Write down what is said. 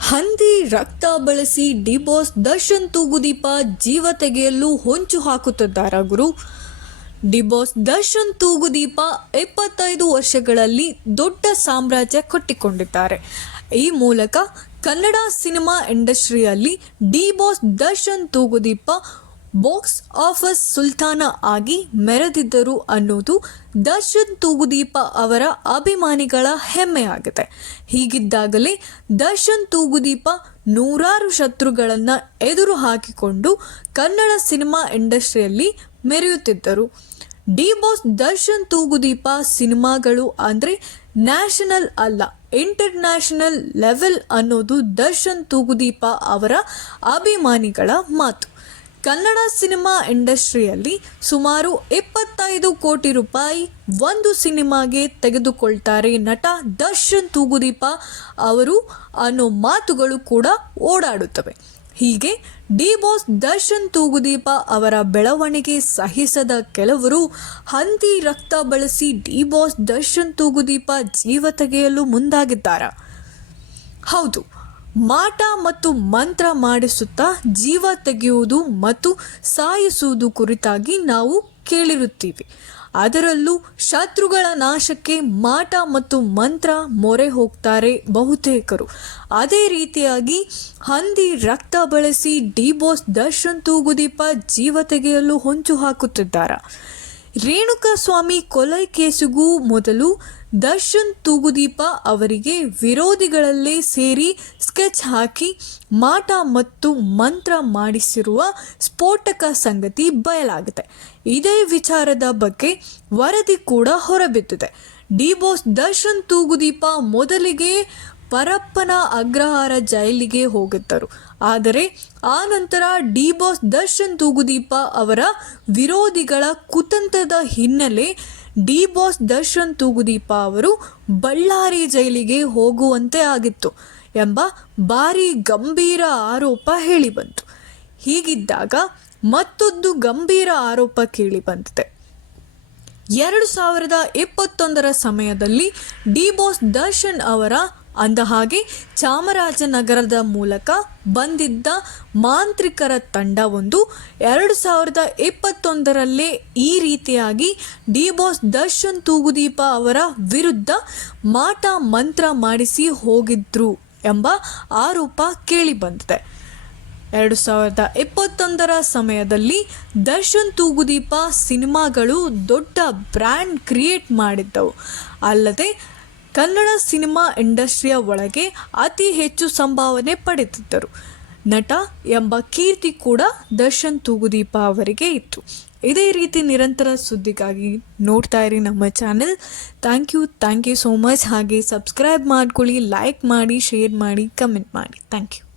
ಹಂದಿ ರಕ್ತ ಬಳಸಿ ಡಿಬೋಸ್ ದರ್ಶನ್ ತೂಗುದೀಪ ಜೀವ ತೆಗೆಯಲು ಹೊಂಚು ಹಾಕುತ್ತಿದ್ದಾರ ಗುರು. ಡಿಬೋಸ್ ದರ್ಶನ್ ತೂಗುದೀಪ ಇಪ್ಪತ್ತೈದು ವರ್ಷಗಳಲ್ಲಿ ದೊಡ್ಡ ಸಾಮ್ರಾಜ್ಯ ಕಟ್ಟಿಕೊಂಡಿದ್ದಾರೆ. ಈ ಮೂಲಕ ಕನ್ನಡ ಸಿನಿಮಾ ಇಂಡಸ್ಟ್ರಿಯಲ್ಲಿ D Boss Darshan Thoogudeepa box office ಸುಲ್ತಾನ ಆಗಿ ಮೆರೆದಿದ್ದರು ಅನ್ನೋದು ದರ್ಶನ್ ತೂಗುದೀಪ ಅವರ ಅಭಿಮಾನಿಗಳ ಹೆಮ್ಮೆಯಾಗಿದೆ. ಹೀಗಿದ್ದಾಗಲೇ ದರ್ಶನ್ ತೂಗುದೀಪ ನೂರಾರು ಶತ್ರುಗಳನ್ನು ಎದುರು ಹಾಕಿಕೊಂಡು ಕನ್ನಡ ಸಿನಿಮಾ ಇಂಡಸ್ಟ್ರಿಯಲ್ಲಿ ಮೆರೆಯುತ್ತಿದ್ದರು. ಡಿ ಬಾಸ್ ದರ್ಶನ್ ತೂಗುದೀಪ ಸಿನಿಮಾಗಳು ಅಂದರೆ ನ್ಯಾಷನಲ್ ಅಲ್ಲ, ಇಂಟರ್ನ್ಯಾಷನಲ್ ಲೆವೆಲ್ ಅನ್ನೋದು ದರ್ಶನ್ ತೂಗುದೀಪ ಅವರ ಅಭಿಮಾನಿಗಳ ಮಾತು. ಕನ್ನಡ ಸಿನಿಮಾ ಇಂಡಸ್ಟ್ರಿಯಲ್ಲಿ ಸುಮಾರು ಇಪ್ಪತ್ತೈದು ಕೋಟಿ ರೂಪಾಯಿ ಒಂದು ಸಿನಿಮಾಗೆ ತೆಗೆದುಕೊಳ್ತಾರೆ ನಟ ದರ್ಶನ್ ತೂಗುದೀಪ ಅವರು ಅನ್ನೋ ಮಾತುಗಳು ಕೂಡ ಓಡಾಡುತ್ತವೆ. ಹೀಗೆ ಡಿ ಬಾಸ್ ದರ್ಶನ್ ತೂಗುದೀಪ ಅವರ ಬೆಳವಣಿಗೆ ಸಹಿಸದ ಕೆಲವರು ಹಂದಿ ರಕ್ತ ಬಳಸಿ ಡಿ ಬಾಸ್ ದರ್ಶನ್ ತೂಗುದೀಪ ಜೀವ ತೆಗೆಯಲು ಮುಂದಾಗಿದ್ದಾರೆ. ಹೌದು ಮಾಟ ಮತ್ತು ಮಂತ್ರ ಮಾಡಿಸುತ್ತಾ ಜೀವ ತೆಗೆಯುವುದು ಮತ್ತು ಸಾಯಿಸುವುದು ಕುರಿತಾಗಿ ನಾವು ಕೇಳಿರುತ್ತೀವಿ. ಅದರಲ್ಲೂ ಶತ್ರುಗಳ ನಾಶಕ್ಕೆ ಮಾಟ ಮತ್ತು ಮಂತ್ರ ಮೊರೆ ಹೋಗ್ತಾರೆ ಬಹುತೇಕರು. ಅದೇ ರೀತಿಯಾಗಿ ಹಂದಿ ರಕ್ತ ಬಳಸಿ ಡಿಬೋಸ್ ದರ್ಶನ್ ತೂಗುದೀಪ ಜೀವ ತೆಗೆಯಲು ಹೊಂಚು ಹಾಕುತ್ತಿದ್ದಾರೆ? ರೇಣುಕಾ ಸ್ವಾಮಿ ಕೊಲೆ ಕೇಸಿಗೂ ಮೊದಲು ದರ್ಶನ್ ತೂಗುದೀಪ ಅವರಿಗೆ ವಿರೋಧಿಗಳಲ್ಲೇ ಸೇರಿ ಸ್ಕೆಚ್ ಹಾಕಿ ಮಾಟ ಮತ್ತು ಮಂತ್ರ ಮಾಡಿಸಿರುವ ಸ್ಫೋಟಕ ಸಂಗತಿ ಬಯಲಾಗಿದೆ ಇದೇ ವಿಚಾರದ ಬಗ್ಗೆ ವರದಿ ಕೂಡ ಹೊರಬಿದ್ದಿದೆ. ಡಿ ಬೋಸ್ ದರ್ಶನ್ ತೂಗುದೀಪ ಮೊದಲಿಗೆ ಪರಪ್ಪನ ಅಗ್ರಹಾರ ಜೈಲಿಗೆ ಹೋಗಿದ್ದರು. ಆದರೆ ಆ ನಂತರ ಡಿ ಬಾಸ್ ದರ್ಶನ್ ತೂಗುದೀಪ ಅವರ ವಿರೋಧಿಗಳ ಕುತಂತ್ರದ ಹಿನ್ನೆಲೆ ಡಿ ಬಾಸ್ ದರ್ಶನ್ ತೂಗುದೀಪ ಅವರು ಬಳ್ಳಾರಿ ಜೈಲಿಗೆ ಹೋಗುವಂತೆ ಆಗಿತ್ತು ಎಂಬ ಭಾರಿ ಗಂಭೀರ ಆರೋಪ ಹೇಳಿಬಂತು. ಹೀಗಿದ್ದಾಗ ಮತ್ತೊಂದು ಗಂಭೀರ ಆರೋಪ ಕೇಳಿ ಬಂದಿದೆ ಎರಡು ಸಾವಿರದ ಇಪ್ಪತ್ತೊಂದರ ಸಮಯದಲ್ಲಿ ಡಿ ಬಾಸ್ ದರ್ಶನ್ ಅವರ ಅಂದಹಾಗೆ ಚಾಮರಾಜನಗರದ ಮೂಲಕ ಬಂದಿದ್ದ ಮಾಂತ್ರಿಕರ ತಂಡವೊಂದು ಎರಡು ಸಾವಿರದ ಇಪ್ಪತ್ತೊಂದರಲ್ಲೇ ಈ ರೀತಿಯಾಗಿ ಡಿ ಬಾಸ್ ದರ್ಶನ್ ತೂಗುದೀಪ ಅವರ ವಿರುದ್ಧ ಮಾಟ ಮಂತ್ರ ಮಾಡಿಸಿ ಹೋಗಿದ್ರು ಎಂಬ ಆರೋಪ ಕೇಳಿಬಂದಿದೆ ಎರಡು ಸಾವಿರದ ಇಪ್ಪತ್ತೊಂದರ ಸಮಯದಲ್ಲಿ ದರ್ಶನ್ ತೂಗುದೀಪ ಸಿನಿಮಾಗಳು ದೊಡ್ಡ ಬ್ರ್ಯಾಂಡ್ ಕ್ರಿಯೇಟ್ ಮಾಡಿದ್ದವು. ಅಲ್ಲದೆ ಕನ್ನಡ ಸಿನಿಮಾ ಇಂಡಸ್ಟ್ರಿಯ ಒಳಗೆ ಅತಿ ಹೆಚ್ಚು ಸಂಭಾವನೆ ಪಡೆದಿದ್ದರು. ನಟ ಎಂಬ ಕೀರ್ತಿ ಕೂಡ ದರ್ಶನ್ ತೂಗುದೀಪ ಅವರಿಗೆ ಇತ್ತು. ಇದೇ ರೀತಿ ನಿರಂತರ ಸುದ್ದಿಗಾಗಿ ನೋಡ್ತಾ ಇರಿ ನಮ್ಮ channel. Thank you thank you so much. ಹಾಗೆ ಸಬ್ಸ್ಕ್ರೈಬ್ ಮಾಡ್ಕೊಳ್ಳಿ, ಲೈಕ್ ಮಾಡಿ, ಶೇರ್ ಮಾಡಿ, ಕಮೆಂಟ್ ಮಾಡಿ. Thank you.